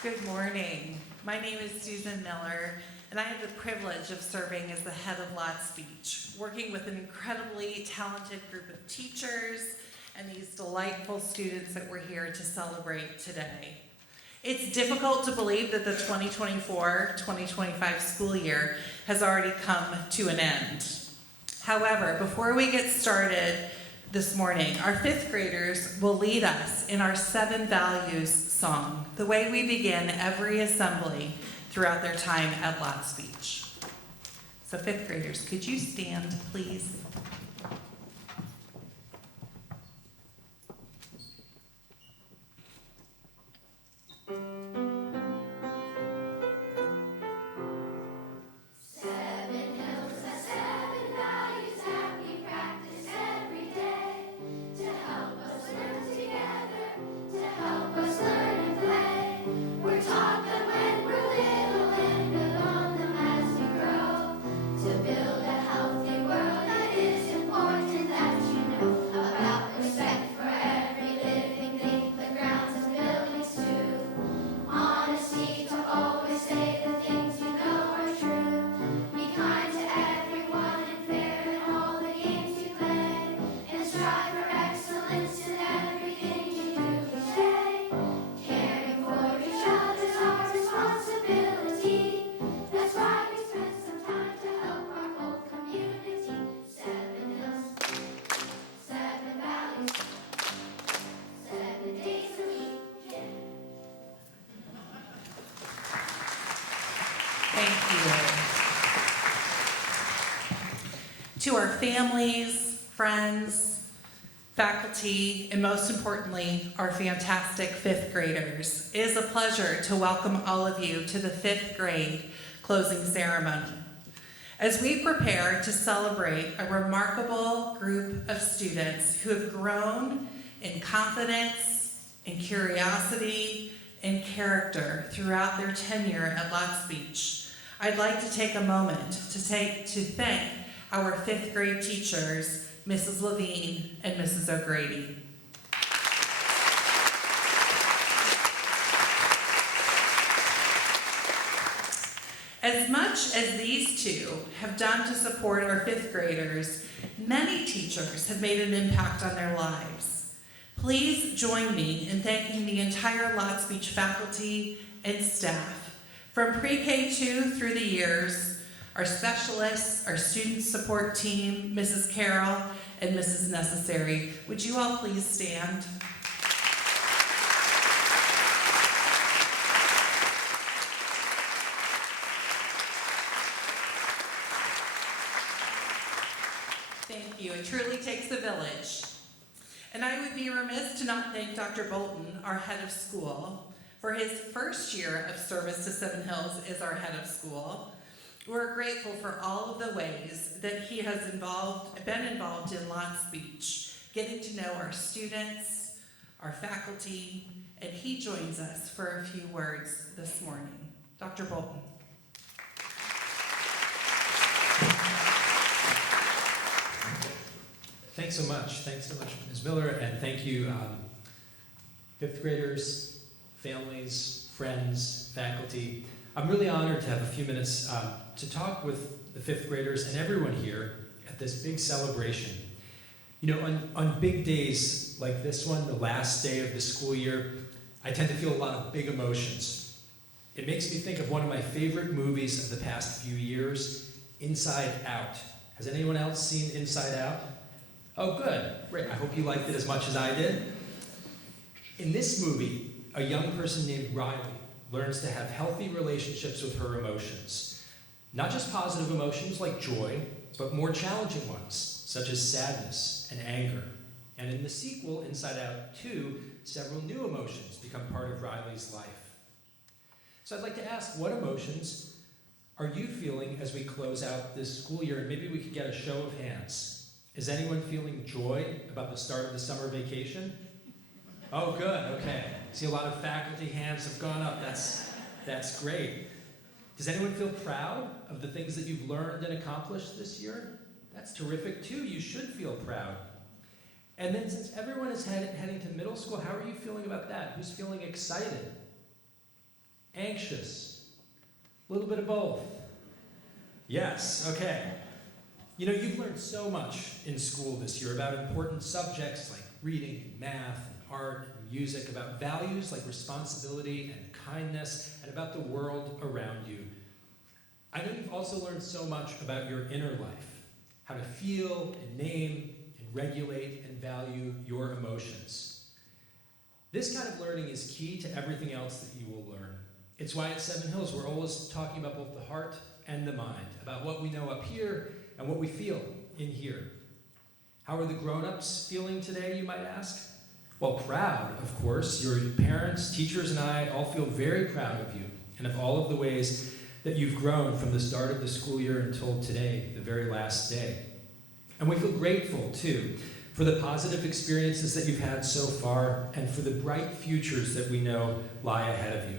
Good morning. My name is Susan Miller, and I have the privilege of serving as the head of Lotspeich, working with an incredibly talented group of teachers and these delightful students that we're here to celebrate today. It's difficult to believe that the 2024-2025 school year has already come to an end. However, before we get started this morning, our fifth graders will lead us in our 7 Values song, the way we begin every assembly throughout their time at Lotspeich. So fifth graders, could you stand, please? To our families, friends, faculty, and most importantly, our fantastic fifth graders, it is a pleasure to welcome all of you to the fifth grade closing ceremony. As we prepare to celebrate a remarkable group of students who have grown in confidence, in curiosity, and character throughout their tenure at Lotspeich, I'd like to take a moment to thank our fifth grade teachers, Mrs. Levine and Mrs. O'Grady. As much as these two have done to support our fifth graders, many teachers have made an impact on their lives. Please join me in thanking the entire Lotspeich faculty and staff, from pre-K2 through the years, our specialists, our student support team, Mrs. Carroll and Mrs. Necessary. Would you all please stand? Thank you. It truly takes a village. And I would be remiss to not thank Dr. Bolton, our head of school, for his first year of service to Seven Hills as our head of school. We're grateful for all of the ways that he has been involved in Lotspeich, getting to know our students, our faculty, and he joins us for a few words this morning. Dr. Bolton. Thanks so much, Ms. Miller, and thank you, fifth graders, families, friends, faculty. I'm really honored to have a few minutes to talk with the fifth graders and everyone here at this big celebration. You know, on big days like this one, the last day of the school year, I tend to feel a lot of big emotions. It makes me think of one of my favorite movies of the past few years, Inside Out. Has anyone else seen Inside Out? Oh, good. Great. I hope you liked it as much as I did. In this movie, a young person named Riley learns to have healthy relationships with her emotions. Not just positive emotions like joy, but more challenging ones, such as sadness and anger. And in the sequel, Inside Out 2, several new emotions become part of Riley's life. So I'd like to ask, what emotions are you feeling as we close out this school year? And maybe we could get a show of hands. Is anyone feeling joy about the start of the summer vacation? Oh, good, okay. See, a lot of faculty hands have gone up. That's great. Does anyone feel proud of the things that you've learned and accomplished this year? That's terrific too. You should feel proud. And then since everyone is heading to middle school, how are you feeling about that? Who's feeling excited? Anxious? A little bit of both? Yes, okay. You know, you've learned so much in school this year about important subjects like reading, math, and art, and music, about values like responsibility and kindness, and about the world around you. I know you've also learned so much about your inner life, how to feel and name and regulate and value your emotions. This kind of learning is key to everything else that you will learn. It's why at Seven Hills we're always talking about both the heart and the mind, about what we know up here and what we feel in here. How are the grown-ups feeling today, you might ask? Well, proud, of course. Your parents, teachers, and I all feel very proud of you and of all of the ways that you've grown from the start of the school year until today, the very last day. And we feel grateful, too, for the positive experiences that you've had so far and for the bright futures that we know lie ahead of you.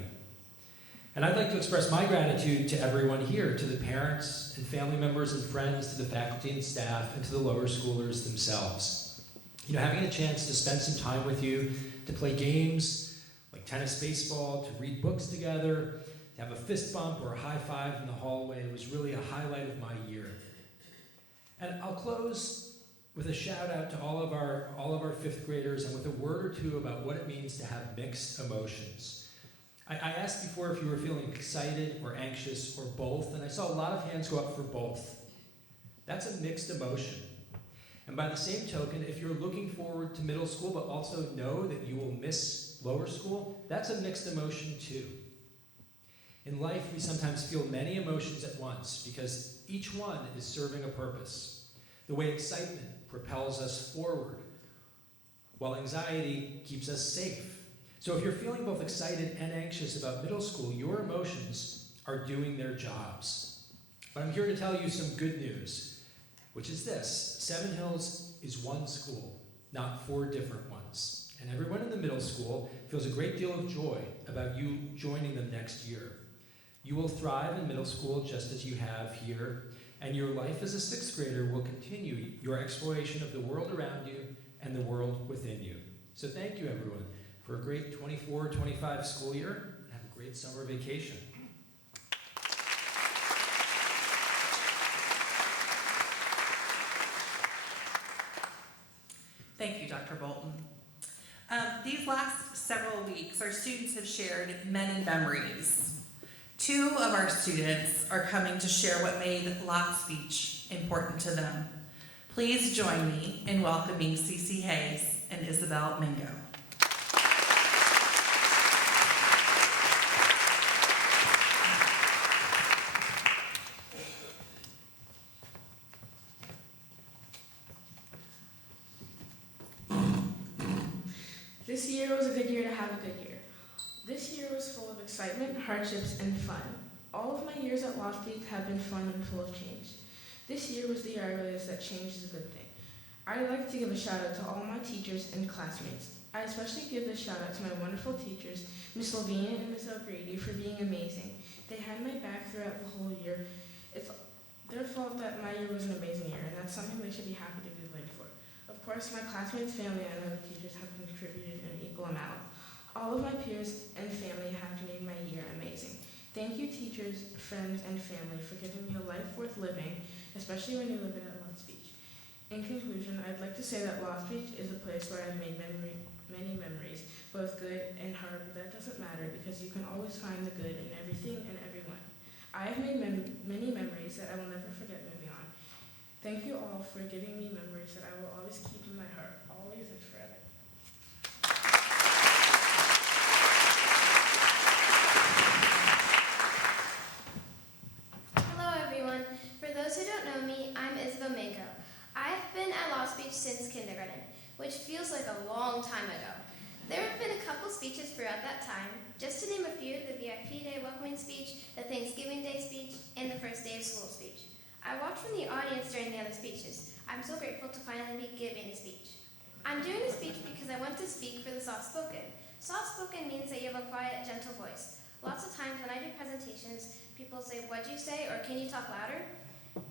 And I'd like to express my gratitude to everyone here, to the parents and family members and friends, to the faculty and staff, and to the lower schoolers themselves. You know, having a chance to spend some time with you, to play games like tennis, baseball, to read books together, to have a fist bump or a high five in the hallway was really a highlight of my year. And I'll close with a shout out to all of our fifth graders and with a word or two about what it means to have mixed emotions. I asked before if you were feeling excited or anxious or both, and I saw a lot of hands go up for both. That's a mixed emotion. And by the same token, if you're looking forward to middle school but also know that you will miss lower school, that's a mixed emotion too. In life, we sometimes feel many emotions at once because each one is serving a purpose. The way excitement propels us forward, while anxiety keeps us safe. So if you're feeling both excited and anxious about middle school, your emotions are doing their jobs. But I'm here to tell you some good news, which is this: Seven Hills is one school, not four different ones. And everyone in the middle school feels a great deal of joy about you joining them next year. You will thrive in middle school just as you have here, and your life as a sixth grader will continue your exploration of the world around you and the world within you. So thank you, everyone, for a great 24-25 school year, and have a great summer vacation. Thank you, Dr. Bolton. These last several weeks, our students have shared many memories. Two of our students are coming to share what made Lotspeich important to them. Please join me in welcoming Cece Hayes and Isabel Mingo. This year was a good year to have a good year. This year was full of excitement, hardships, and fun. All of my years at Lotspeich have been fun and full of change. This year was the year I realized that change is a good thing. I'd like to give a shout out to all my teachers and classmates. I especially give this shout out to my wonderful teachers, Miss Levine and Miss O'Grady, for being amazing. They had my back throughout the whole year. It's their fault that my year was an amazing year, and that's something they should be happy to be blamed for. Of course, my classmates, family, and other teachers have contributed an equal amount. All of my peers and family have made my Thank you, teachers, friends, and family, for giving me a life worth living, especially when you live in Lotspeich. In conclusion, I'd like to say that Lotspeich is a place where I've made many memories, both good and hard, but that doesn't matter because you can always find the good in everything and everyone. I have made many memories that I will never forget moving on. Thank you all for giving me memories that I will always keep in my heart, always and forever. Hello everyone. For those who don't know me, I'm Isabel Mango. I've been at Lotspeich since kindergarten, which feels like a long time ago. There have been a couple speeches throughout that time. Just to name a few, the VIP Day welcoming speech, the Thanksgiving Day speech, and the first day of school speech. I watched from the audience during the other speeches. I'm so grateful to finally be giving a speech. I'm doing a speech because I want to speak for the soft-spoken. Soft-spoken means that you have a quiet, gentle voice. Lots of times when I do presentations, people say, "What'd you say?" or "Can you talk louder?"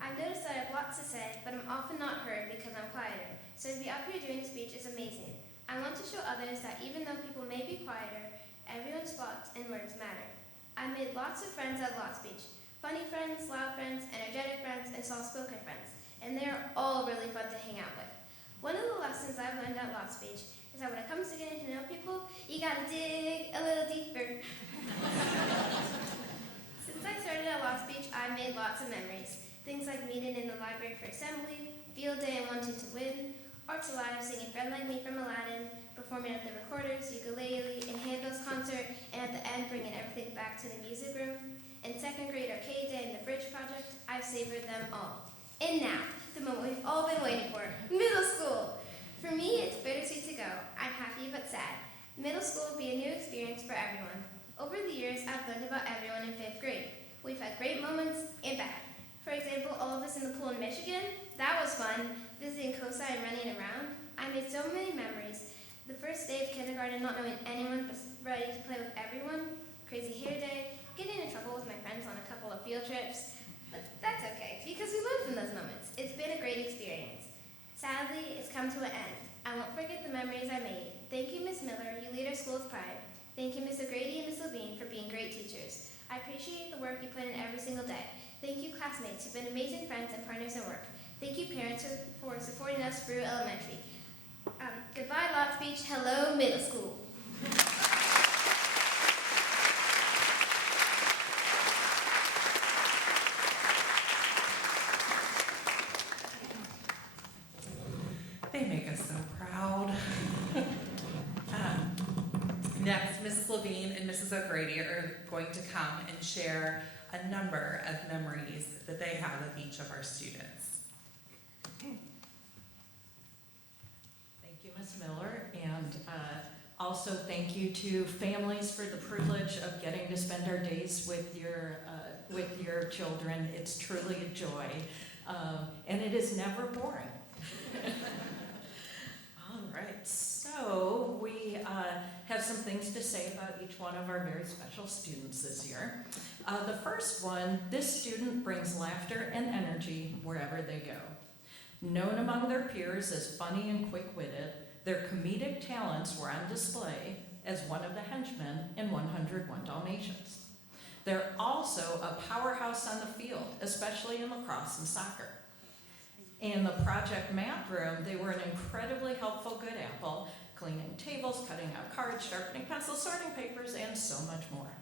I've noticed that I have lots to say, but I'm often not heard because I'm quieter. So to be up here doing a speech is amazing. I want to show others that even though people may be quieter, everyone's thoughts and words matter. I made lots of friends at Lotspeich. Funny friends, loud friends, energetic friends, and soft-spoken friends. And they're all really fun to hang out with. One of the lessons I've learned at Lotspeich is that when it comes to getting to know people, you gotta dig a little deeper. Since I started at Lotspeich, I've made lots of memories. Things like meeting in the library for assembly, field day and wanting to win, Arts Alive singing Friend Like Me from Aladdin, performing at the Recorders, ukulele, and Handel's concert, and at the end bringing everything back to the music room. In second grade arcade day and the Bridge Project, I've savored them all. And now, the moment we've all been waiting for, middle school. For me, it's bittersweet to go. I'm happy but sad. Middle school will be a new experience for everyone. Over the years, I've learned about everyone in 5th grade. We've had great moments and bad. For example, all of us in the pool in Michigan, that was fun. Visiting COSI and running around. I made so many memories. The first day of kindergarten, not knowing anyone but ready to play with everyone. Crazy hair day, getting in trouble with my friends on a couple of field trips. But that's okay, because we learned from those moments. It's been a great experience. Sadly, it's come to an end. I won't forget the memories I made. Thank you, Ms. Miller. You lead our school with pride. Thank you, Ms. O'Grady and Ms. Levine, for being great teachers. I appreciate the work you put in every single day. Thank you, classmates. You've been amazing friends and partners in work. Thank you, parents, for supporting us through elementary. Goodbye, Lotspeich. Hello, middle school. They make us so proud. Next, Mrs. Levine and Mrs. O'Grady are going to come and share a number of memories that they have of each of our students. Thank you, Ms. Miller, and also thank you to families for the privilege of getting to spend our days with your children. It's truly a joy, and it is never boring. All right, so we have some things to say about each one of our very special students this year. The first one, this student brings laughter and energy wherever they go. Known among their peers as funny and quick-witted, their comedic talents were on display as one of the henchmen in 101 Dalmatians. They're also a powerhouse on the field, especially in lacrosse and soccer. In the project math room, they were an incredibly helpful good apple, cleaning tables, cutting out cards, sharpening pencils, sorting papers, and so much more.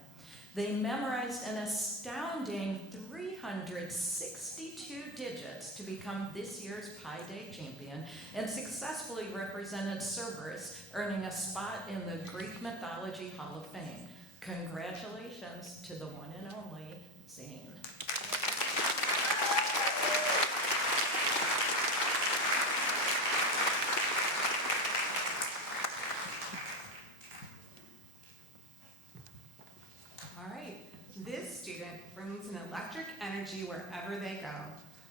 They memorized an astounding 362 digits to become this year's Pi Day champion and successfully represented Cerberus, earning a spot in the Greek Mythology Hall of Fame. Congratulations to the one and only Zane. This student brings an electric energy wherever they go,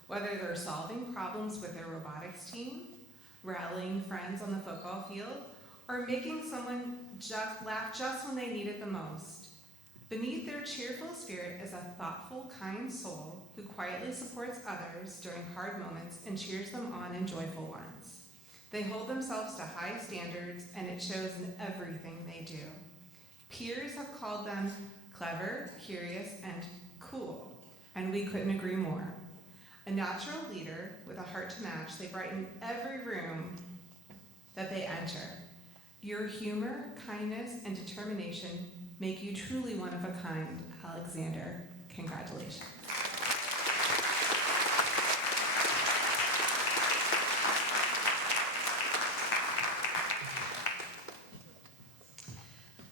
whether they're solving problems with their robotics team, rallying friends on the football field, or making someone laugh just when they need it the most. Beneath their cheerful spirit is a thoughtful, kind soul who quietly supports others during hard moments and cheers them on in joyful ones. They hold themselves to high standards, and it shows in everything they do. Peers have called them clever, curious, and cool. And we couldn't agree more. A natural leader with a heart to match, they brighten every room that they enter. Your humor, kindness, and determination make you truly one of a kind, Alexander. Congratulations.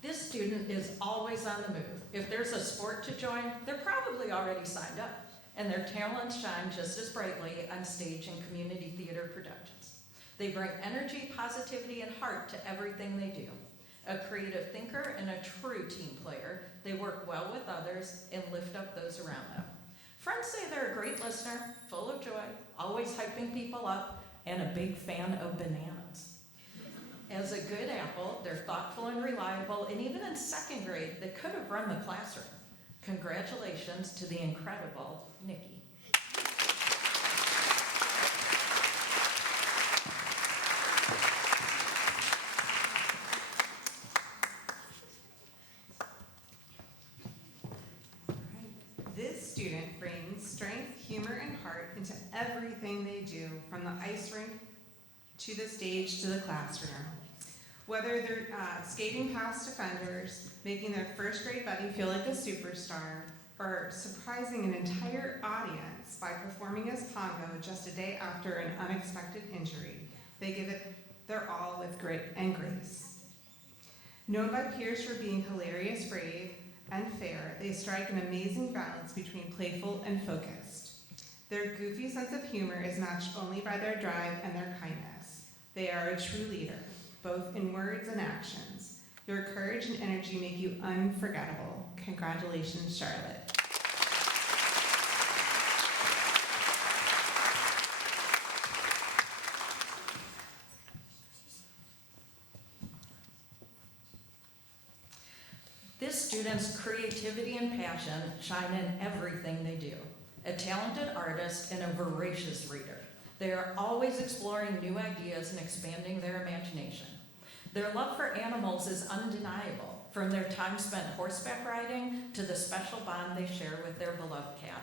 This student is always on the move. If there's a sport to join, they're probably already signed up, and their talents shine just as brightly on stage and community theater productions. They bring energy, positivity, and heart to everything they do. A creative thinker and a true team player, they work well with others and lift up those around them. Friends say they're a great listener, full of joy, always hyping people up, and a big fan of bananas. As a good apple, they're thoughtful and reliable, and even in second grade, they could have run the classroom. Congratulations to the incredible Nikki. This student brings strength, humor, and heart into everything they do, from the ice rink to the stage to the classroom. Whether they're skating past defenders, making their first grade buddy feel like a superstar, or surprising an entire audience by performing as Pongo just a day after an unexpected injury, they give it their all with grit and grace. Known by peers for being hilarious, brave, and fair, they strike an amazing balance between playful and focused. Their goofy sense of humor is matched only by their drive and their kindness. They are a true leader, both in words and actions. Your courage and energy make you unforgettable. Congratulations, Charlotte. This student's creativity and passion shine in everything they do. A talented artist and a voracious reader. They are always exploring new ideas and expanding their imagination. Their love for animals is undeniable, from their time spent horseback riding to the special bond they share with their beloved cat.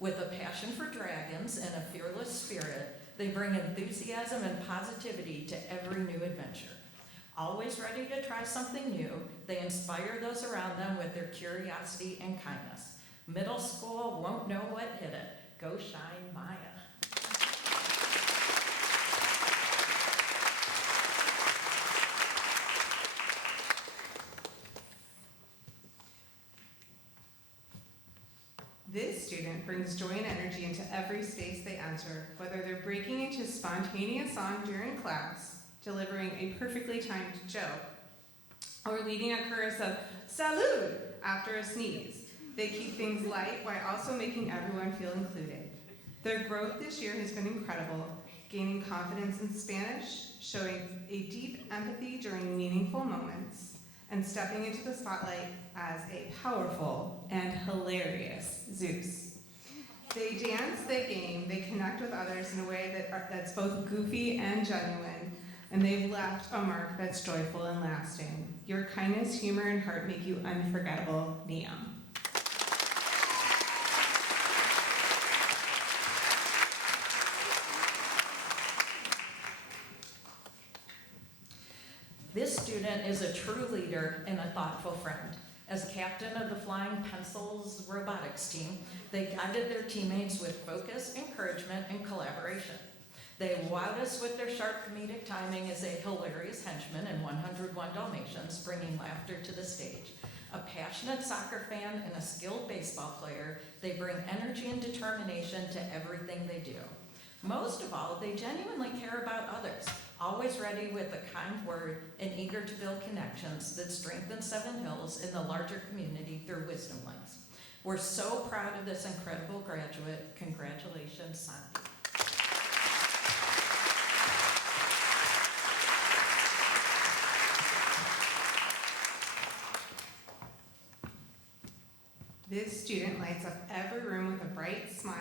With a passion for dragons and a fearless spirit, they bring enthusiasm and positivity to every new adventure. Always ready to try something new, they inspire those around them with their curiosity and kindness. Middle school won't know what hit it. Go shine, Maya. This student brings joy and energy into every space they enter, whether they're breaking into spontaneous song during class, delivering a perfectly timed joke, or leading a chorus of "Salud" after a sneeze. They keep things light while also making everyone feel included. Their growth this year has been incredible, gaining confidence in Spanish, showing a deep empathy during meaningful moments, and stepping into the spotlight as a powerful and hilarious Zeus. They dance, they game, they connect with others in a way that's both goofy and genuine, and they've left a mark that's joyful and lasting. Your kindness, humor, and heart make you unforgettable, Neom. This student is a true leader and a thoughtful friend. As captain of the Flying Pencils robotics team, they guided their teammates with focus, encouragement, and collaboration. They wowed us with their sharp comedic timing as a hilarious henchman in 101 Dalmatians, bringing laughter to the stage. A passionate soccer fan and a skilled baseball player, they bring energy and determination to everything they do. Most of all, they genuinely care about others, always ready with a kind word and eager to build connections that strengthen Seven Hills and the larger community through wisdom links. We're so proud of this incredible graduate. Congratulations, Sandy. This student lights up every room with a bright smile,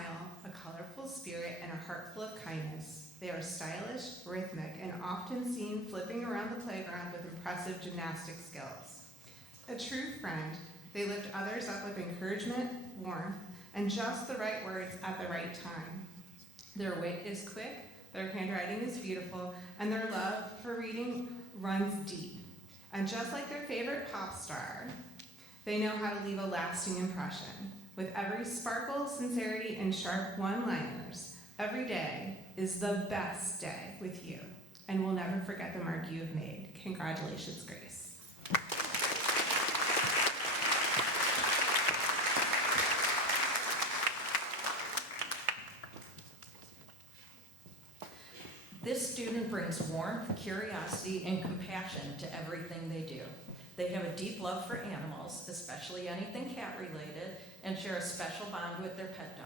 a colorful spirit, and a heart full of kindness. They are stylish, rhythmic, and often seen flipping around the playground with impressive gymnastic skills. A true friend, They lift others up with encouragement, warmth, and just the right words at the right time. Their wit is quick, their handwriting is beautiful, and their love for reading runs deep. And just like their favorite pop star, they know how to leave a lasting impression. With every sparkle, sincerity, and sharp one-liners, every day is the best day with you, and we'll never forget the mark you have made. Congratulations, Grace. This student brings warmth, curiosity, and compassion to everything they do. They have a deep love for animals, especially anything cat-related, and share a special bond with their pet dog.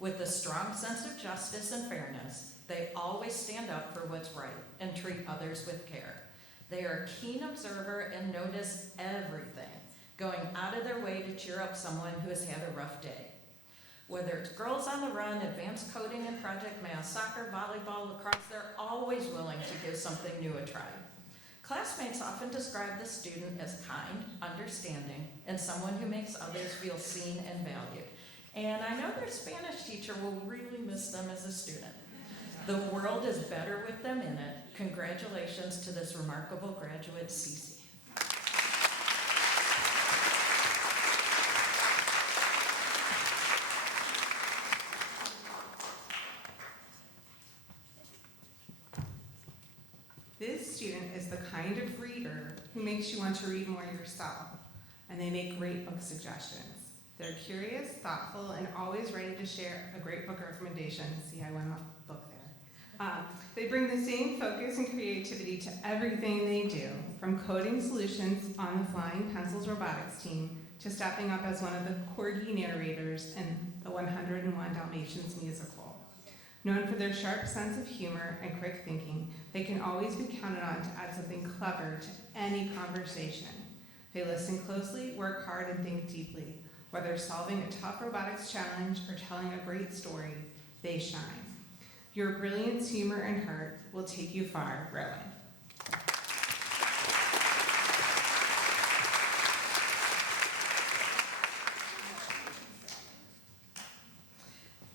With a strong sense of justice and fairness, they always stand up for what's right and treat others with care. They are a keen observer and notice everything, going out of their way to cheer up someone who has had a rough day. Whether it's Girls on the Run, advanced coding and project math, soccer, volleyball, lacrosse, they're always willing to give something new a try. Classmates often describe the student as kind, understanding, and someone who makes others feel seen and valued. And I know their Spanish teacher will really miss them as a student. The world is better with them in it. Congratulations to this remarkable graduate, Cece. This student is the kind of reader who makes you want to read more yourself, and they make great book suggestions. They're curious, thoughtful, and always ready to share a great book recommendation. See, I went off book there. They bring the same focus and creativity to everything they do, from coding solutions on the Flying Pencils robotics team to stepping up as one of the corgi narrators in the 101 Dalmatians musical. Known for their sharp sense of humor and quick thinking, they can always be counted on to add something clever to any conversation. They listen closely, work hard, and think deeply. Whether solving a tough robotics challenge or telling a great story, they shine. Your brilliance, humor, and heart will take you far, Rowan.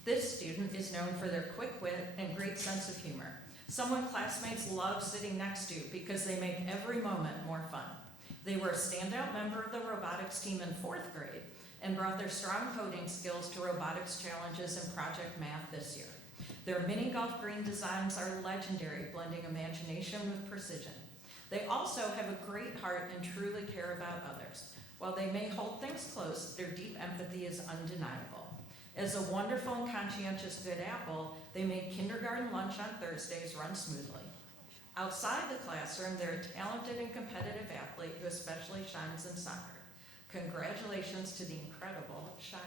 This student is known for their quick wit and great sense of humor. Someone classmates love sitting next to because they make every moment more fun. They were a standout member of the robotics team in 4th grade and brought their strong coding skills to robotics challenges and project math this year. Their mini golf green designs are legendary, blending imagination with precision. They also have a great heart and truly care about others. While they may hold things close, their deep empathy is undeniable. As a wonderful and conscientious good apple, they make kindergarten lunch on Thursdays run smoothly. Outside the classroom, they're a talented and competitive athlete who especially shines in soccer. Congratulations to the incredible Shire.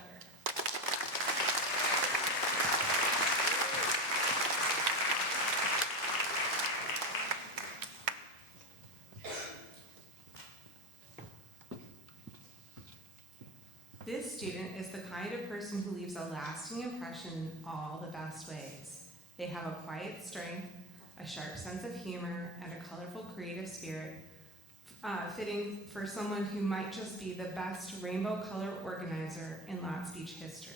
This student is the kind of person who leaves a lasting impression in all the best ways. They have a quiet strength, a sharp sense of humor, and a colorful creative spirit, fitting for someone who might just be the best rainbow color organizer in Lotspeich history.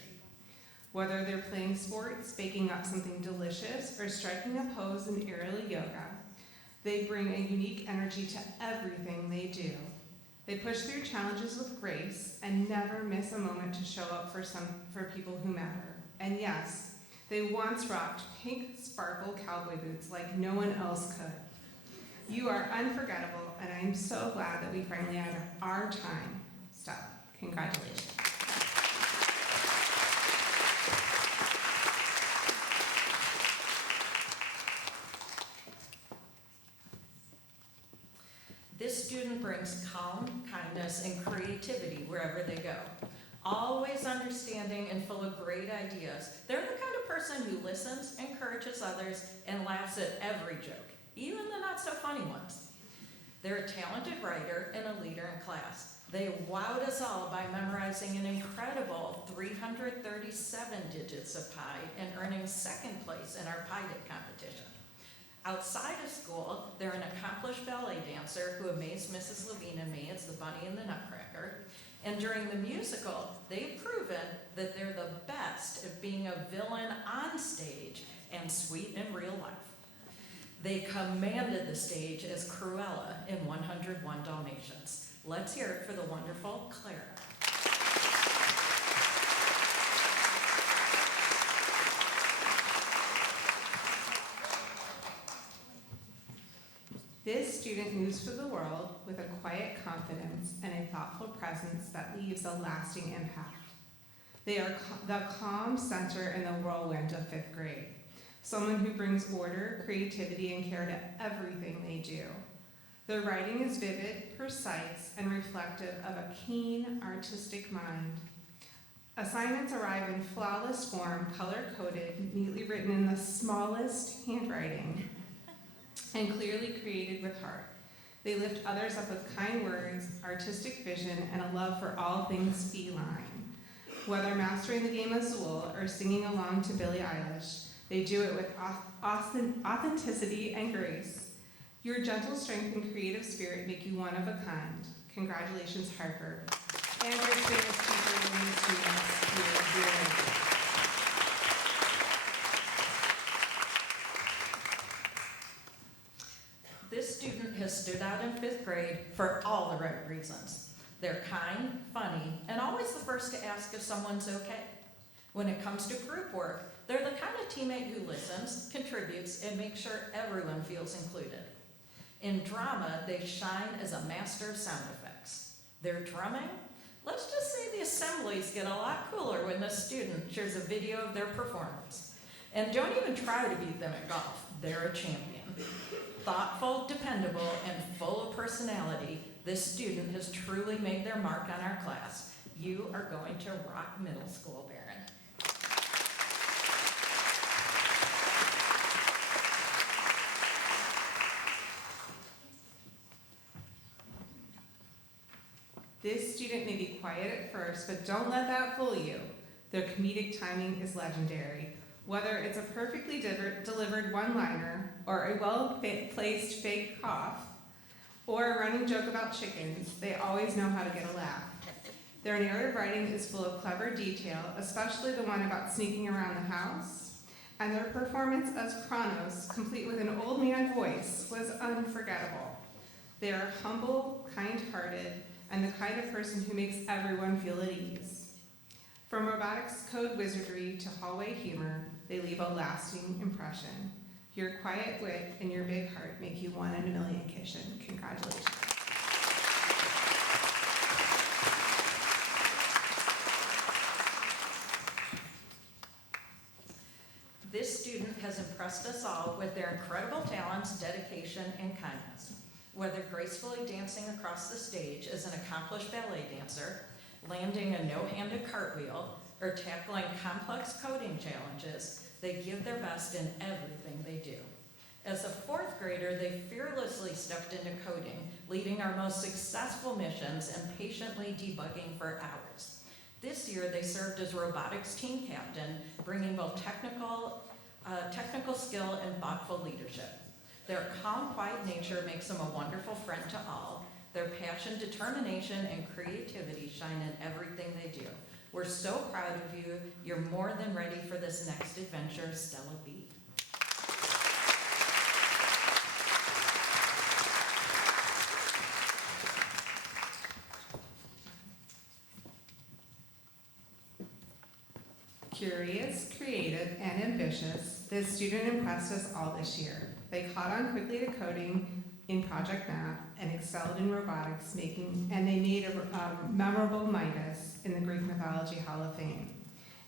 Whether they're playing sports, baking up something delicious, or striking a pose in aerial yoga, they bring a unique energy to everything they do. They push through challenges with grace and never miss a moment to show up for people who matter. And yes, they once rocked pink sparkle cowboy boots like no one else could. You are unforgettable, and I am so glad that we finally had our time. Stella, congratulations. This student brings calm, kindness, and creativity wherever they go. Always understanding and full of great ideas. They're the kind of person who listens, encourages others, and laughs at every joke, even the not-so-funny ones. They're a talented writer and a leader in class. They wowed us all by memorizing an incredible 337 digits of pi and earning 2nd place in our Pi Day competition. Outside of school, they're an accomplished ballet dancer who amazed Mrs. Levine and me as the Bunny and the Nutcracker, And during the musical, they've proven that they're the best at being a villain on stage and sweet in real life. They commanded the stage as Cruella in 101 Dalmatians. Let's hear it for the wonderful Clara. This student moves through the world with a quiet confidence and a thoughtful presence that leaves a lasting impact. They are the calm center in the whirlwind of 5th grade, someone who brings order, creativity, and care to everything they do. Their writing is vivid, precise, and reflective of a keen, artistic mind. Assignments arrive in flawless form, color-coded, neatly written in the smallest handwriting, and clearly created with heart. They lift others up with kind words, artistic vision, and a love for all things feline. Whether mastering the game of Zool or singing along to Billie Eilish, they do it with authenticity and grace. Your gentle strength and creative spirit make you one of a kind. Congratulations, Harper. And your Spanish teacher and the students, you're very This student has stood out in 5th grade for all the right reasons. They're kind, funny, and always the first to ask if someone's okay. When it comes to group work, they're the kind of teammate who listens, contributes, and makes sure everyone feels included. In drama, they shine as a master of sound effects. Their drumming? Let's just say the assemblies get a lot cooler when the student shares a video of their performance. And don't even try to beat them at golf. They're a champion. Thoughtful, dependable, and full of personality, this student has truly made their mark on our class. You are going to rock middle school, Barron. This student may be quiet at first, but don't let that fool you. Their comedic timing is legendary. Whether it's a perfectly delivered one-liner, or a well-placed fake cough, or a running joke about chickens, they always know how to get a laugh. Their narrative writing is full of clever detail, especially the one about sneaking around the house. And their performance as Kronos, complete with an old man voice, was unforgettable. They are humble, kind-hearted, and the kind of person who makes everyone feel at ease. From robotics code wizardry to hallway humor, they leave a lasting impression. Your quiet wit and your big heart make you one in a million, Kishan. Congratulations. This student has impressed us all with their incredible talents, dedication, and kindness. Whether gracefully dancing across the stage as an accomplished ballet dancer, landing a no-handed cartwheel, or tackling complex coding challenges, they give their best in everything they do. As a 4th grader, they fearlessly stepped into coding, leading our most successful missions and patiently debugging for hours. This year, they served as robotics team captain, bringing both technical skill and thoughtful leadership. Their calm, quiet nature makes them a wonderful friend to all. Their passion, determination, and creativity shine in everything they do. We're so proud of you. You're more than ready for this next adventure, Stella B. Curious, creative, and ambitious, this student impressed us all this year. They caught on quickly to coding in Project Math and excelled in robotics, and they made a memorable Midas in the Greek Mythology Hall of Fame.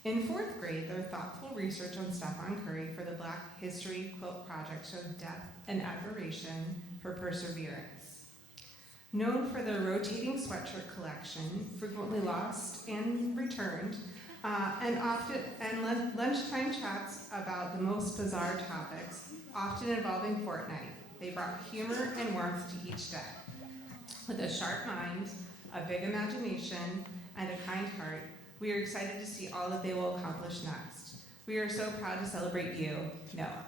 In 4th grade, their thoughtful research on Stephen Curry for the Black History Quilt Project showed depth and admiration for perseverance. Known for their rotating sweatshirt collection, frequently lost and returned, and lunchtime chats about the most bizarre topics, often involving Fortnite, they brought humor and warmth to each day. With a sharp mind, a big imagination, and a kind heart, we are excited to see all that they will accomplish next. We are so proud to celebrate you, Noah.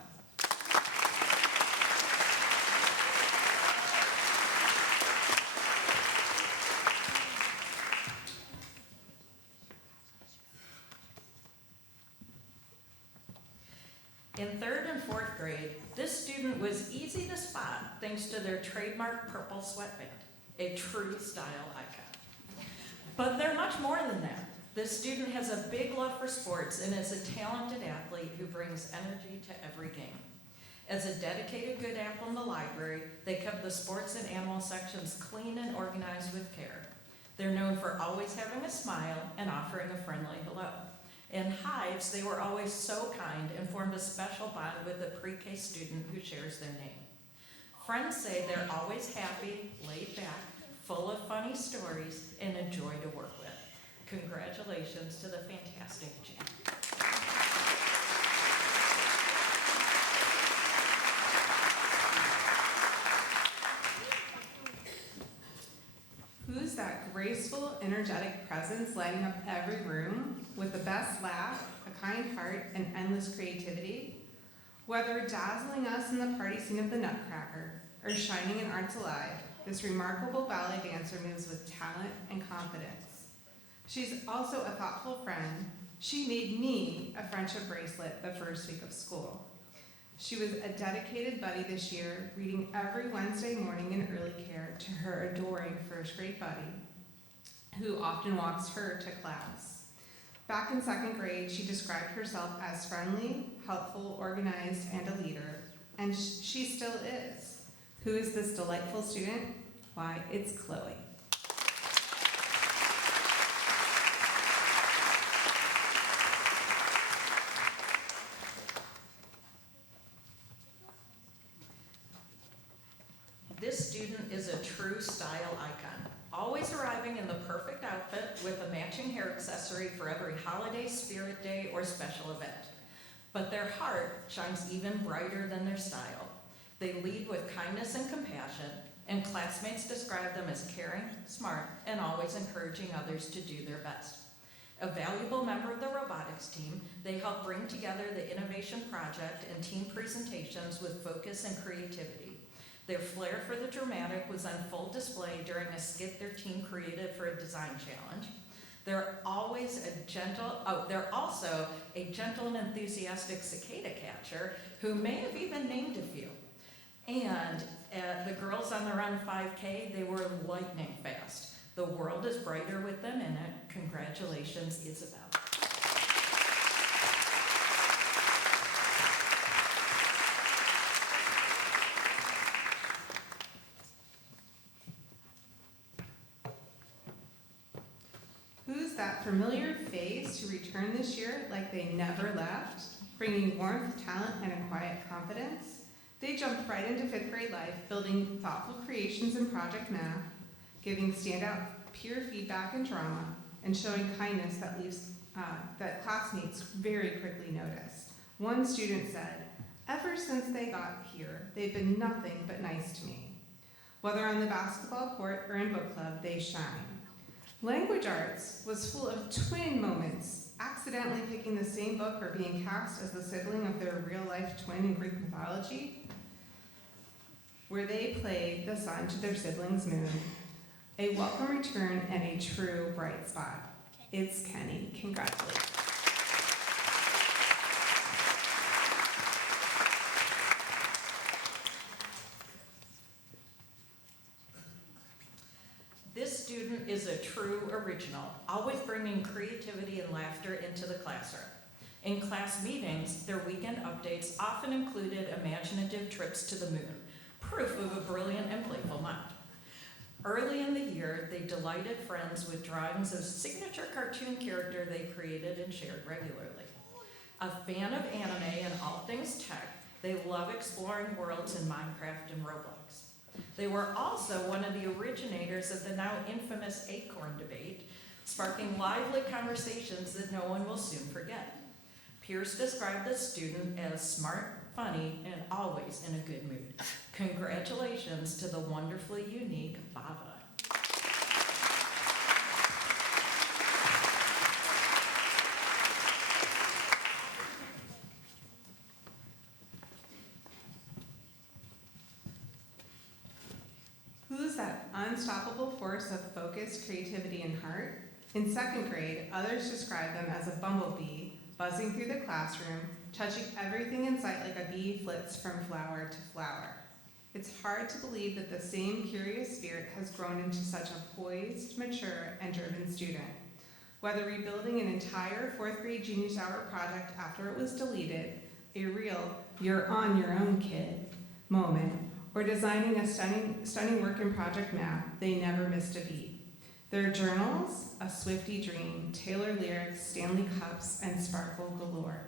In 3rd and 4th grade, this student was easy to spot thanks to their trademark purple sweatband, a true style icon. But they're much more than that. This student has a big love for sports and is a talented athlete who brings energy to every game. As a dedicated good apple in the library, they kept the sports and animal sections clean and organized with care. They're known for always having a smile and offering a friendly hello. In Hives, they were always so kind and formed a special bond with a pre-K student who shares their name. Friends say they're always happy, laid back, full of funny stories, and a joy to work with. Congratulations to the fantastic Jan. Who's that graceful, energetic presence lighting up every room with the best laugh, a kind heart, and endless creativity? Whether dazzling us in the party scene of the Nutcracker or shining in Arts Alive, this remarkable ballet dancer moves with talent and confidence. She's also a thoughtful friend. She made me a friendship bracelet the first week of school. She was a dedicated buddy this year, reading every Wednesday morning in early care to her adoring first grade buddy, who often walks her to class. Back in 2nd grade, she described herself as friendly, helpful, organized, and a leader, and she still is. Who is this delightful student? Why, it's Chloe. This student is a true style icon, always arriving in the perfect outfit with a matching hair accessory for every holiday, spirit day, or special event. But their heart shines even brighter than their style. They lead with kindness and compassion, and classmates describe them as caring, smart, and always encouraging others to do their best. A valuable member of the robotics team, they help bring together the innovation project and team presentations with focus and creativity. Their flair for the dramatic was on full display during a skit their team created for a design challenge. They're also a gentle and enthusiastic cicada catcher who may have even named a few. And the girls on the Run 5K, they were lightning fast. The world is brighter with them in it. Congratulations, Isabel. Who's that familiar face who returned this year like they never left, bringing warmth, talent, and a quiet confidence? They jumped right into 5th grade life, building thoughtful creations in project math, giving standout peer feedback and drama, and showing kindness that classmates very quickly noticed. One student said, "Ever since they got here, they've been nothing but nice to me." Whether on the basketball court or in book club, they shine. Language arts was full of twin moments, accidentally picking the same book or being cast as the sibling of their real-life twin in Greek mythology, where they played the sun to their sibling's moon. A welcome return and a true bright spot. It's Kenny. Congratulations. This student is a true original, always bringing creativity and laughter into the classroom. In class meetings, their weekend updates often included imaginative trips to the moon, proof of a brilliant and playful mind. Early in the year, they delighted friends with drawings of a signature cartoon character they created and shared regularly. A fan of anime and all things tech, they love exploring worlds in Minecraft and Roblox. They were also one of the originators of the now infamous Acorn debate, sparking lively conversations that no one will soon forget. Peers described the student as smart, funny, and always in a good mood. Congratulations to the wonderfully unique Bava. Who's that unstoppable force of focus, creativity, and heart? In 2nd grade, others described them as a bumblebee buzzing through the classroom, touching everything in sight like a bee flits from flower to flower. It's hard to believe that the same curious spirit has grown into such a poised, mature, and driven student. Whether rebuilding an entire 4th grade Genius Hour project after it was deleted, a real "you're on your own, kid" moment, or designing a stunning work in project map, they never missed a beat. Their journals, a Swiftie dream, Taylor lyrics, Stanley cups, and sparkle galore.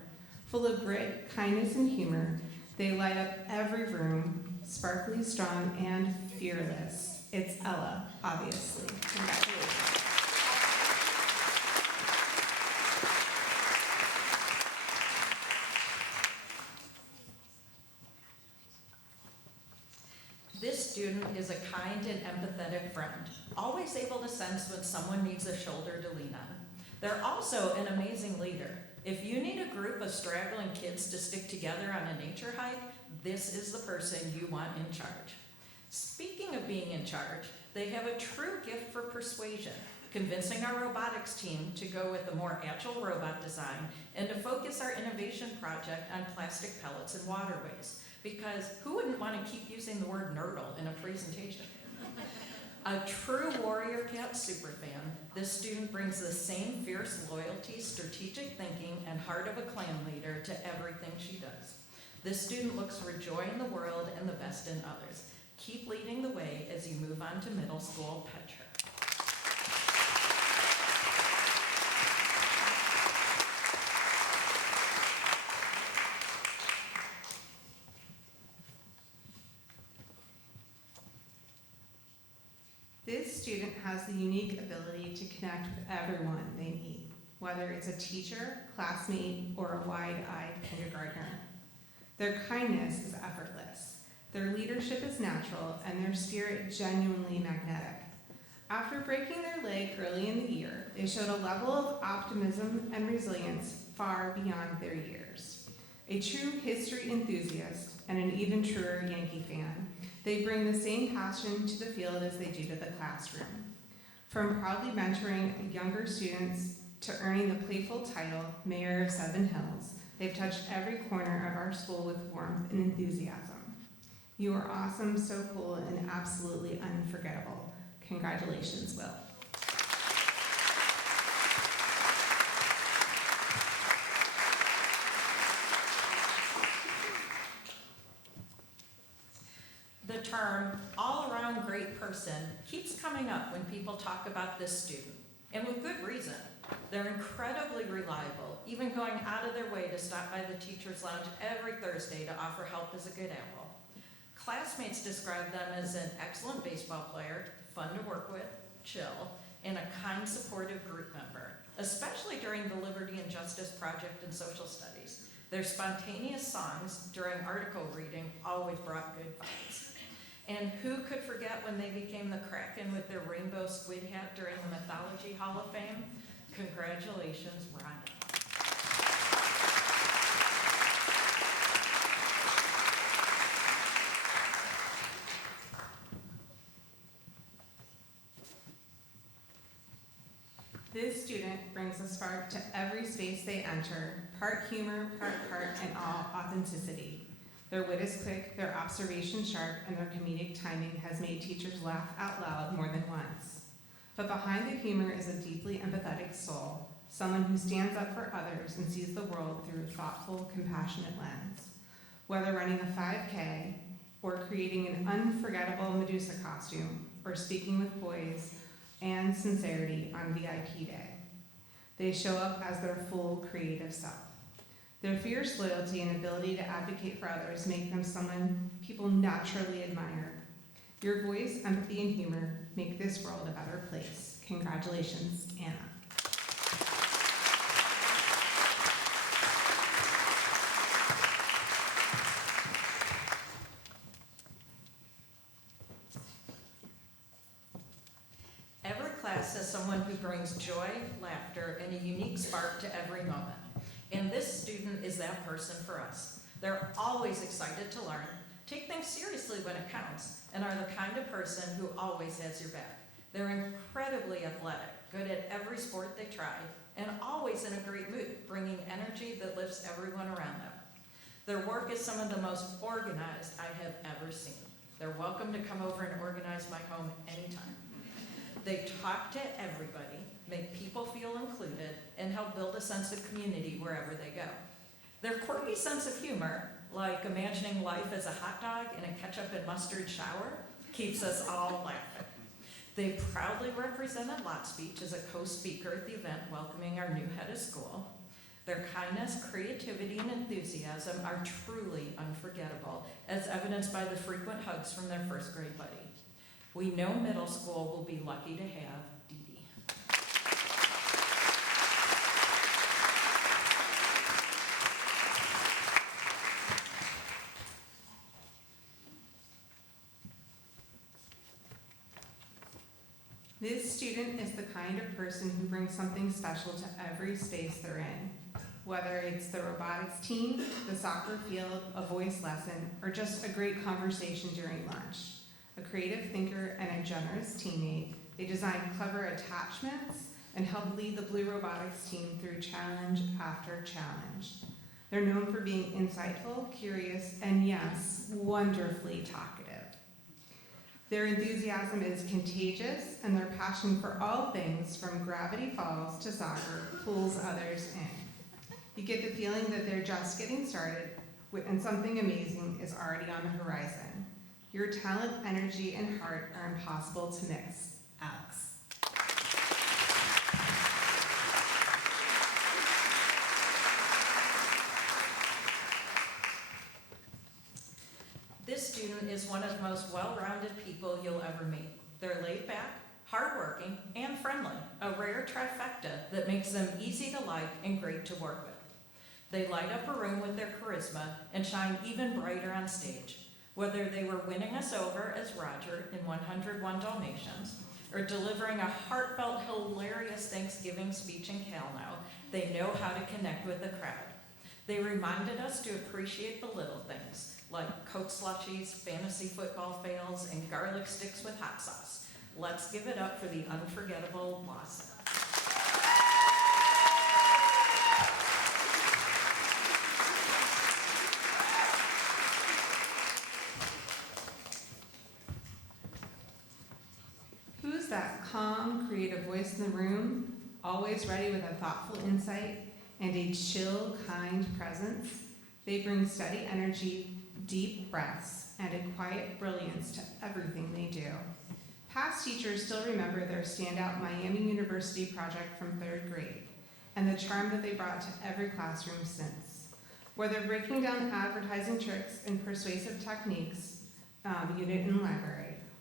Full of grit, kindness, and humor, they light up every room, sparkly, strong, and fearless. It's Ella, obviously. Congratulations. This student is a kind and empathetic friend, always able to sense when someone needs a shoulder to lean on. They're also an amazing leader. If you need a group of straggling kids to stick together on a nature hike, this is the person you want in charge. Speaking of being in charge, they have a true gift for persuasion, convincing our robotics team to go with a more agile robot design and to focus our innovation project on plastic pellets and waterways. Because who wouldn't want to keep using the word nerdle in a presentation? A true Warrior Cat superfan, this student brings the same fierce loyalty, strategic thinking, and heart of a clan leader to everything she does. This student looks for joy in the world and the best in others. Keep leading the way as you move on to middle school. Petra. This student has the unique ability to connect with everyone they meet, whether it's a teacher, classmate, or a wide-eyed kindergartner. Their kindness is effortless, their leadership is natural, and their spirit genuinely magnetic. After breaking their leg early in the year, they showed a level of optimism and resilience far beyond their years. A true history enthusiast and an even truer Yankee fan, they bring the same passion to the field as they do to the classroom. From proudly mentoring younger students to earning the playful title Mayor of Seven Hills, they've touched every corner of our school with warmth and enthusiasm. You are awesome, so cool, and absolutely unforgettable. Congratulations, Will. The term all-around great person keeps coming up when people talk about this student, and with good reason. They're incredibly reliable, even going out of their way to stop by the teacher's lounge every Thursday to offer help as a good apple. Classmates describe them as an excellent baseball player, fun to work with, chill, and a kind, supportive group member, especially during the Liberty and Justice Project and Social Studies. Their spontaneous songs during article reading always brought good vibes. And who could forget when they became the Kraken with their rainbow squid hat during the Mythology Hall of Fame? Congratulations, Rhonda. This student brings a spark to every space they enter, part humor, part heart, and all authenticity. Their wit is quick, their observation sharp, and their comedic timing has made teachers laugh out loud more than once. But behind the humor is a deeply empathetic soul, someone who stands up for others and sees the world through a thoughtful, compassionate lens. Whether running a 5K, or creating an unforgettable Medusa costume, or speaking with poise and sincerity on VIP day, they show up as their full creative self. Their fierce loyalty and ability to advocate for others make them someone people naturally admire. Your voice, empathy, and humor make this world a better place. Congratulations, Anna. Every class has someone who brings joy, laughter, and a unique spark to every moment. And this student is that person for us. They're always excited to learn, take things seriously when it counts, and are the kind of person who always has your back. They're incredibly athletic, good at every sport they try, and always in a great mood, bringing energy that lifts everyone around them. Their work is some of the most organized I have ever seen. They're welcome to come over and organize my home anytime. They talk to everybody, make people feel included, and help build a sense of community wherever they go. Their quirky sense of humor, like imagining life as a hot dog in a ketchup and mustard shower, keeps us all laughing. They proudly represented Lotspeich as a co-speaker at the event welcoming our new head of school. Their kindness, creativity, and enthusiasm are truly unforgettable, as evidenced by the frequent hugs from their first grade buddy. We know middle school will be lucky to have Dee Dee. This student is the kind of person who brings something special to every space they're in. Whether it's the robotics team, the soccer field, a voice lesson, or just a great conversation during lunch. A creative thinker and a generous teammate, they design clever attachments and help lead the Blue Robotics team through challenge after challenge. They're known for being insightful, curious, and yes, wonderfully talkative. Their enthusiasm is contagious, and their passion for all things from Gravity Falls to soccer pulls others in. You get the feeling that they're just getting started, and something amazing is already on the horizon. Your talent, energy, and heart are impossible to mix. Alex. This student is one of the most well-rounded people you'll ever meet. They're laid back, hardworking, and friendly, a rare trifecta that makes them easy to like and great to work with. They light up a room with their charisma and shine even brighter on stage. Whether they were winning us over as Roger in 101 Dalmatians, or delivering a heartfelt, hilarious Thanksgiving speech in Calno, they know how to connect with the crowd. They reminded us to appreciate the little things, like Coke slushies, fantasy football fails, and garlic sticks with hot sauce. Let's give it up for the unforgettable Lawson. Who's that calm, creative voice in the room, always ready with a thoughtful insight and a chill, kind presence? They bring steady energy, deep breaths, and a quiet brilliance to everything they do. Past teachers still remember their standout Miami University project from 3rd grade and the charm that they brought to every classroom since. Whether breaking down advertising tricks and persuasive techniques, unit in library,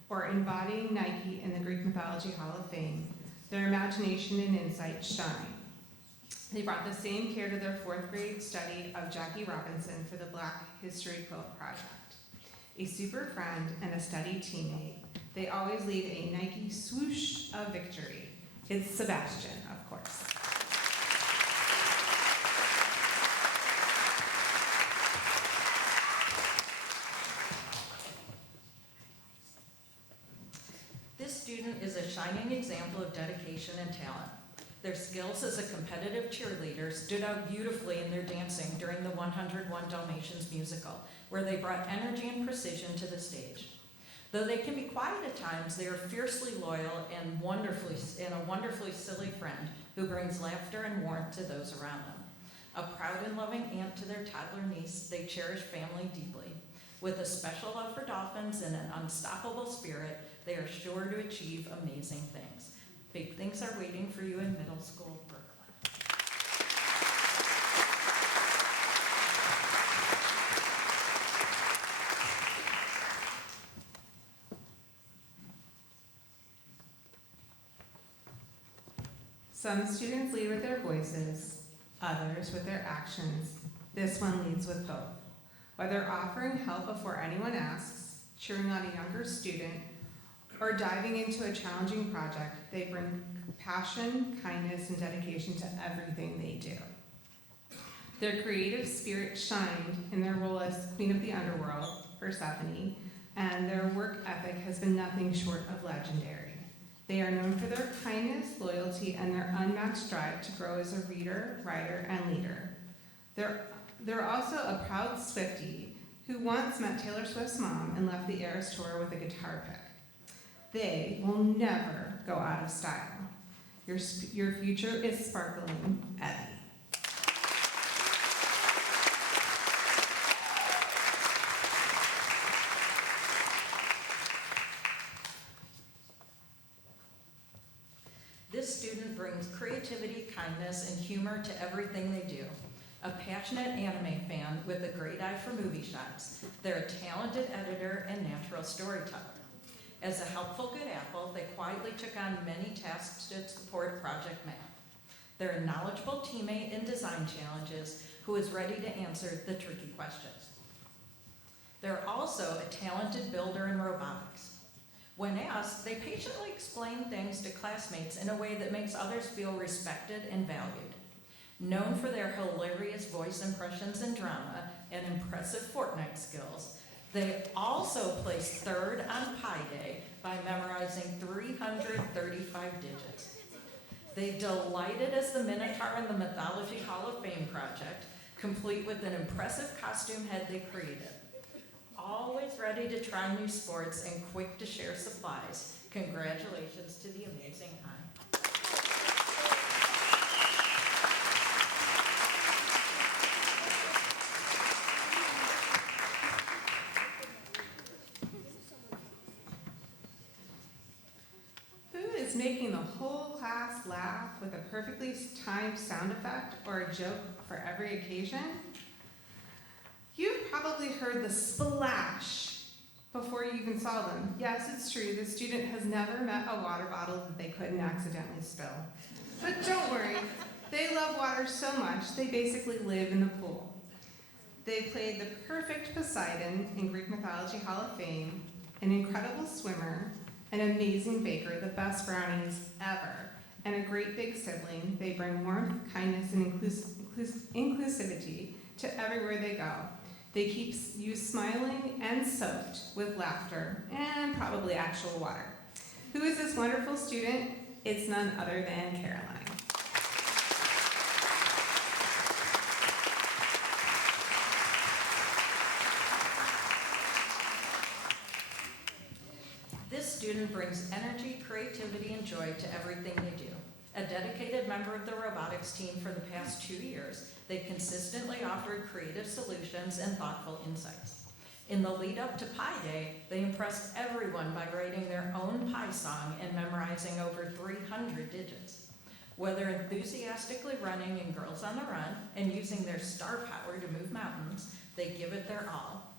or embodying Nike in the Greek Mythology Hall of Fame, their imagination and insight shine. They brought the same care to their 4th grade study of Jackie Robinson for the Black History Quilt Project. A super friend and a steady teammate, they always leave a Nike swoosh of victory. It's Sebastian, of course. This student is a shining example of dedication and talent. Their skills as a competitive cheerleader stood out beautifully in their dancing during the 101 Dalmatians musical, where they brought energy and precision to the stage. Though they can be quiet at times, they are fiercely loyal and a wonderfully silly friend who brings laughter and warmth to those around them. A proud and loving aunt to their toddler niece, they cherish family deeply. With a special love for dolphins and an unstoppable spirit, they are sure to achieve amazing things. Big things are waiting for you in middle school, Brooklyn. Some students lead with their voices, others with their actions. This one leads with both. Whether offering help before anyone asks, cheering on a younger student, or diving into a challenging project, they bring passion, kindness, and dedication to everything they do. Their creative spirit shined in their role as Queen of the Underworld, Persephone, and their work ethic has been nothing short of legendary. They are known for their kindness, loyalty, and their unmatched drive to grow as a reader, writer, and leader. They're also a proud Swiftie who once met Taylor Swift's mom and left the Eras Tour with a guitar pick. They will never go out of style. Your future is sparkling, Evie. This student brings creativity, kindness, and humor to everything they do. A passionate anime fan with a great eye for movie shots, they're a talented editor and natural storyteller. As a helpful good apple, they quietly took on many tasks to support Project Math. They're a knowledgeable teammate in design challenges who is ready to answer the tricky questions. They're also a talented builder in robotics. When asked, they patiently explain things to classmates in a way that makes others feel respected and valued. Known for their hilarious voice impressions in drama and impressive Fortnite skills, they also placed third on Pi Day by memorizing 335 digits. They delighted as the Minotaur in the Mythology Hall of Fame project, complete with an impressive costume head they created. Always ready to try new sports and quick to share supplies, congratulations to the amazing eye. Making the whole class laugh with a perfectly timed sound effect or a joke for every occasion? You've probably heard the splash before you even saw them. Yes, it's true, the student has never met a water bottle that they couldn't accidentally spill. But don't worry, they love water so much, they basically live in the pool. They played the perfect Poseidon in Greek Mythology Hall of Fame, an incredible swimmer, an amazing baker, the best brownies ever, and a great big sibling. They bring warmth, kindness, and inclusivity to everywhere they go. They keep you smiling and soaked with laughter and probably actual water. Who is this wonderful student? It's none other than Caroline. This student brings energy, creativity, and joy to everything they do. A dedicated member of the robotics team for the past 2 years, they consistently offered creative solutions and thoughtful insights. In the lead up to Pi Day, they impressed everyone by writing their own Pi song and memorizing over 300 digits. Whether enthusiastically running in Girls on the Run and using their star power to move mountains, they give it their all.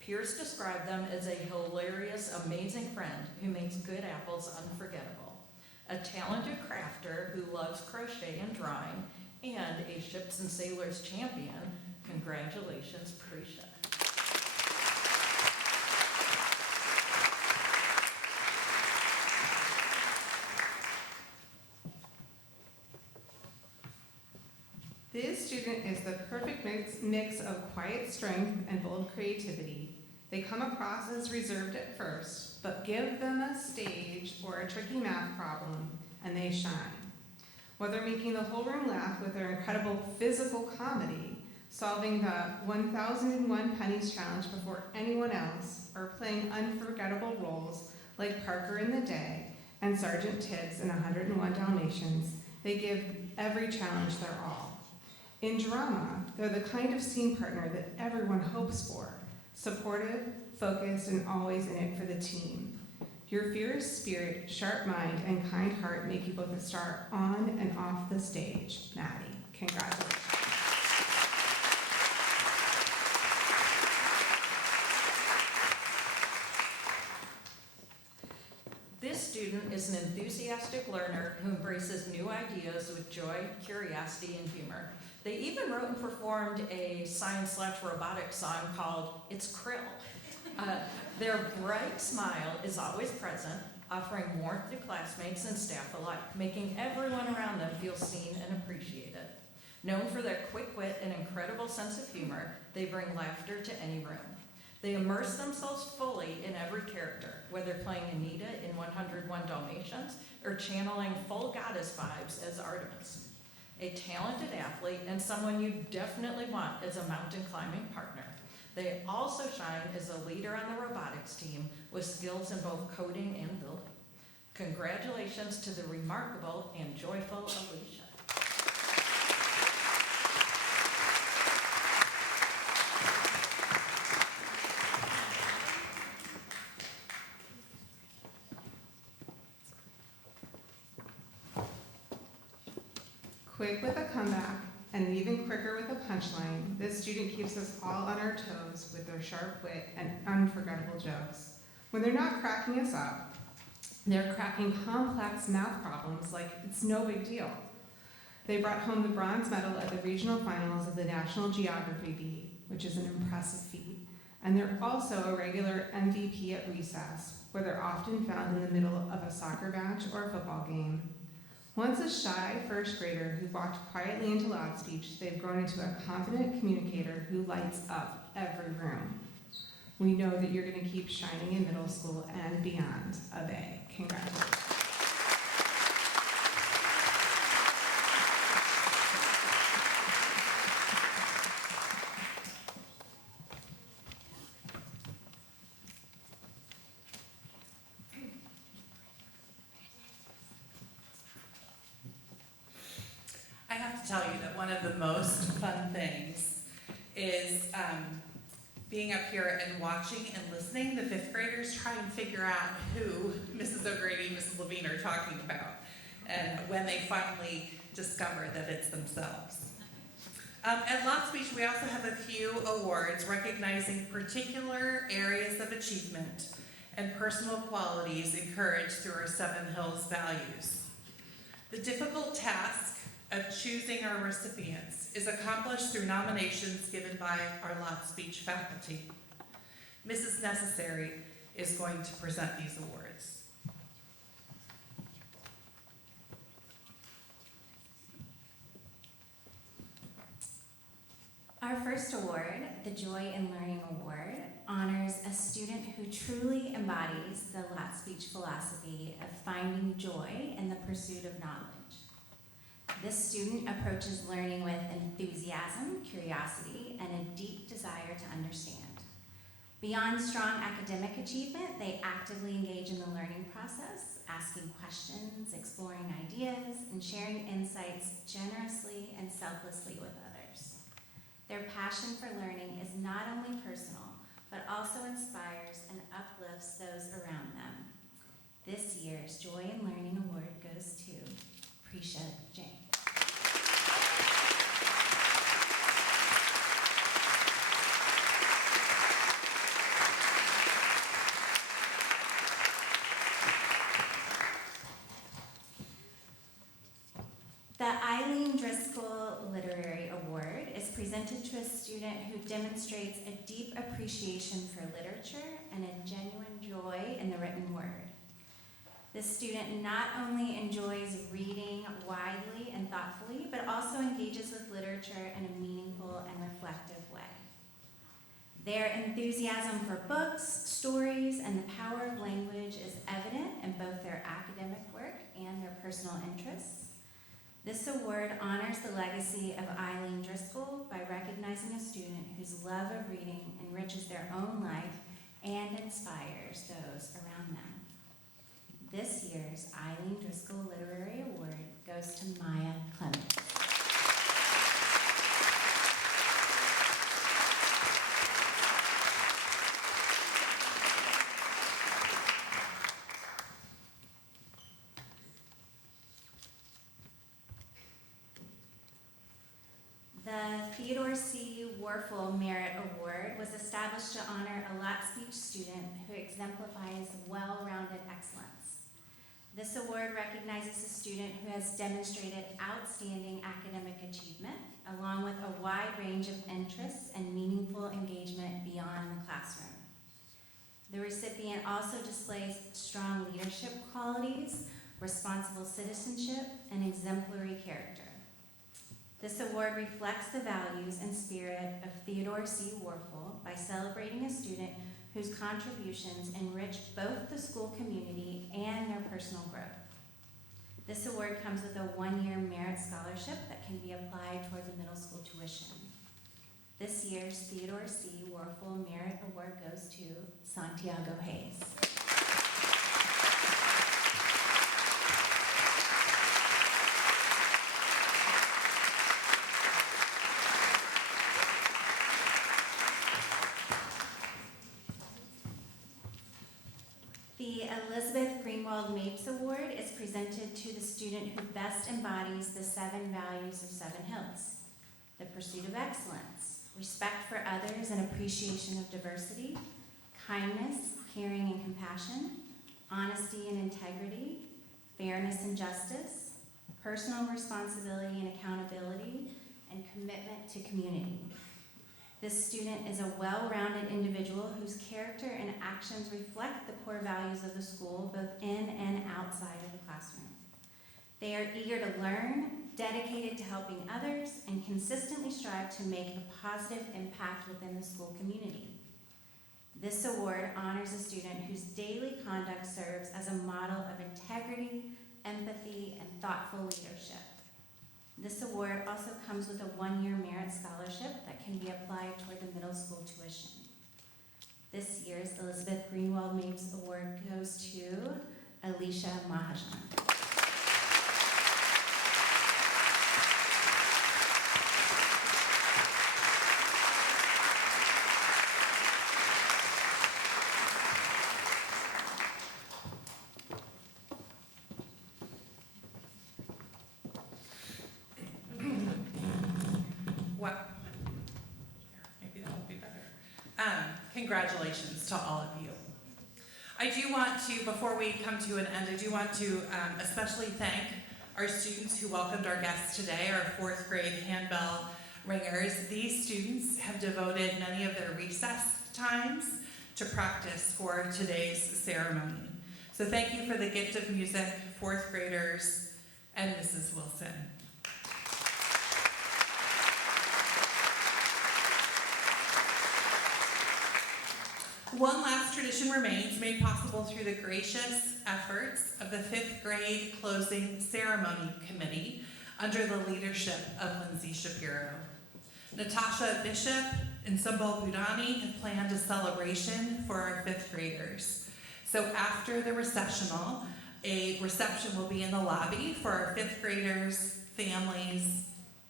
Peers describe them as a hilarious, amazing friend who makes good apples unforgettable, a talented crafter who loves crochet and drawing, and a ships and sailors champion. Congratulations, Prisha. This student is the perfect mix of quiet strength and bold creativity. They come across as reserved at first, but give them a stage or a tricky math problem, and they shine. Whether making the whole room laugh with their incredible physical comedy, solving the 1001 pennies challenge before anyone else, or playing unforgettable roles like Parker in The Day and Sergeant Tibbs in 101 Dalmatians, they give every challenge their all. In drama, they're the kind of scene partner that everyone hopes for, supportive, focused, and always in it for the team. Your fierce spirit, sharp mind, and kind heart make you both a star on and off the stage. Maddie, congratulations. This student is an enthusiastic learner who embraces new ideas with joy, curiosity, and humor. They even wrote and performed a science/robotics song called It's Krill. Their bright smile is always present, offering warmth to classmates and staff alike, making everyone around them feel seen and appreciated. Known for their quick wit and incredible sense of humor, they bring laughter to any room. They immerse themselves fully in every character, whether playing Anita in 101 Dalmatians or channeling full goddess vibes as Artemis. A talented athlete and someone you definitely want as a mountain climbing partner. They also shine as a leader on the robotics team with skills in both coding and building. Congratulations to the remarkable and joyful Alicia. Quick with a comeback and even quicker with a punchline, this student keeps us all on our toes with their sharp wit and unforgettable jokes. When they're not cracking us up, they're cracking complex math problems like it's no big deal. They brought home the bronze medal at the regional finals of the National Geography Bee, which is an impressive feat. And they're also a regular MVP at recess, where they're often found in the middle of a soccer match or a football game. Once a shy first grader who walked quietly into Lotspeich, they've grown into a confident communicator who lights up every room. We know that you're going to keep shining in middle school and beyond. Abe, congratulations. I have to tell you that one of the most fun things is being up here and watching and listening the fifth graders try and figure out who Mrs. O'Grady and Mrs. Levine are talking about, and when they finally discover that it's themselves. At Lotspeich, we also have a few awards recognizing particular areas of achievement and personal qualities encouraged through our Seven Hills values. The difficult task of choosing our recipients is accomplished through nominations given by our Lotspeich faculty. Mrs. Necessary is going to present these awards. Our first award, the Joy in Learning Award, honors a student who truly embodies the Lotspeich philosophy of finding joy in the pursuit of knowledge. This student approaches learning with enthusiasm, curiosity, and a deep desire to understand. Beyond strong academic achievement, they actively engage in the learning process, asking questions, exploring ideas, and sharing insights generously and selflessly with others. Their passion for learning is not only personal, but also inspires and uplifts those around them. This year's Joy in Learning Award goes to Prisha Jain. The Eileen Driscoll Literary Award is presented to a student who demonstrates a deep appreciation for literature and a genuine joy in the written word. This student not only enjoys reading widely and thoughtfully, but also engages with literature in a meaningful and reflective way. Their enthusiasm for books, stories, and the power of language is evident in both their academic work and their personal interests. This award honors the legacy of Eileen Driscoll by recognizing a student whose love of reading enriches their own life and inspires those around them. This year's Eileen Driscoll Literary Award goes to Maya Clements. The Theodore C. Warfel Merit Award was established to honor a Lotspeich student who exemplifies well-rounded excellence. This award recognizes a student who has demonstrated outstanding academic achievement, along with a wide range of interests and meaningful engagement beyond the classroom. The recipient also displays strong leadership qualities, responsible citizenship, and exemplary character. This award reflects the values and spirit of Theodore C. Warfel by celebrating a student whose contributions enrich both the school community and their personal growth. This award comes with a one-year merit scholarship that can be applied toward the middle school tuition. This year's Theodore C. Warfel Merit Award goes to Santiago Hayes. The Elizabeth Greenwald Mapes Award is presented to the student who best embodies the 7 values of Seven Hills: the pursuit of excellence, respect for others and appreciation of diversity, kindness, caring and compassion, honesty and integrity, fairness and justice, personal responsibility and accountability, and commitment to community. This student is a well-rounded individual whose character and actions reflect the core values of the school, both in and outside of the classroom. They are eager to learn, dedicated to helping others, and consistently strive to make a positive impact within the school community. This award honors a student whose daily conduct serves as a model of integrity, empathy, and thoughtful leadership. This award also comes with a one-year merit scholarship that can be applied toward the middle school tuition. This year's Elizabeth Greenwald Mapes Award goes to Alicia Mahajan. Congratulations to all of you. I do want to, before we come to an end, I do want to especially thank our students who welcomed our guests today, our 4th grade handbell ringers. These students have devoted many of their recess times to practice for today's ceremony. So thank you for the gift of music, 4th graders, and Mrs. Wilson. One last tradition remains, made possible through the gracious efforts of the 5th grade closing ceremony committee under the leadership of Lindsay Shapiro. Natasha Bishop and Sumbul Budani have planned a celebration for our 5th graders. So after the recessional, a reception will be in the lobby for our 5th graders, families,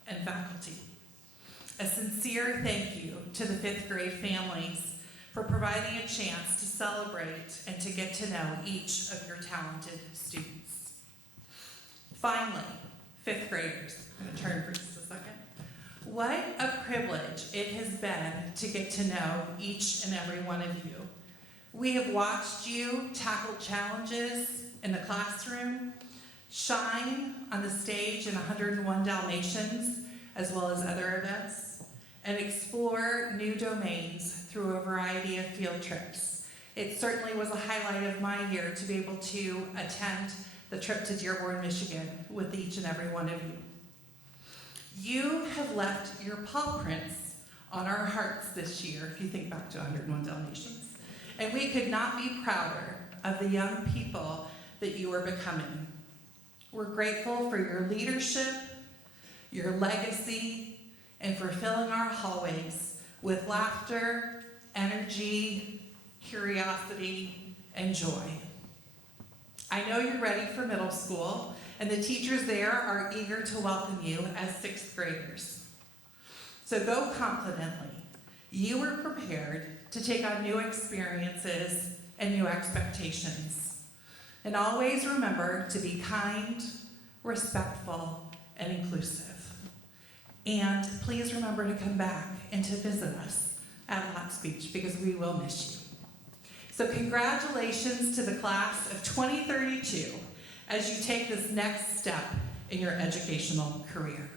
and faculty. A sincere thank you to the 5th grade families for providing a chance to celebrate and to get to know each of your talented students. Finally, 5th graders, I'm going to turn for just a second. What a privilege it has been to get to know each and every one of you. We have watched you tackle challenges in the classroom, shine on the stage in 101 Dalmatians, as well as other events, and explore new domains through a variety of field trips. It certainly was a highlight of my year to be able to attend the trip to Dearborn, Michigan with each and every one of you. You have left your paw prints on our hearts this year, if you think back to 101 Dalmatians. And we could not be prouder of the young people that you are becoming. We're grateful for your leadership, your legacy, and for filling our hallways with laughter, energy, curiosity, and joy. I know you're ready for middle school, and the teachers there are eager to welcome you as 6th graders. So go confidently. You are prepared to take on new experiences and new expectations. And always remember to be kind, respectful, and inclusive. And please remember to come back and to visit us at Lotspeich because we will miss you. So congratulations to the class of 2032 as you take this next step in your educational career.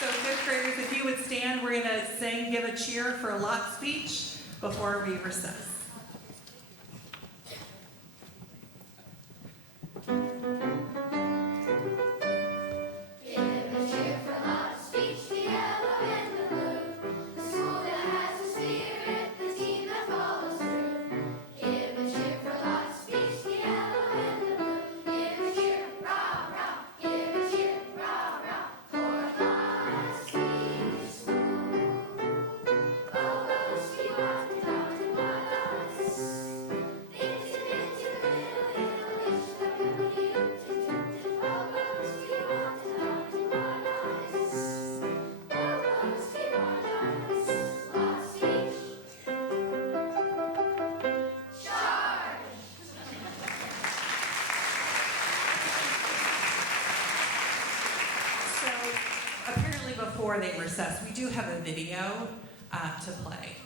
So 5th graders, if you would stand, we're going to sing Give a Cheer for Lotspeich before we recess. Give a cheer for Lotspeich, the yellow and the blue. The school that has the spirit, the team that follows through. Give a cheer for Lotspeich, the yellow and the blue. Give a cheer, rah, rah. Give a cheer, rah, rah. For Lotspeich School. Oh, Lotspeich, what a dog and what us. Into the little, little ish that will be up to do. Oh, Lotspeich, what a dog and what us. Oh, Lotspeich, what us. Lotspeich. Charge! So apparently before they recess, we do have a video to play.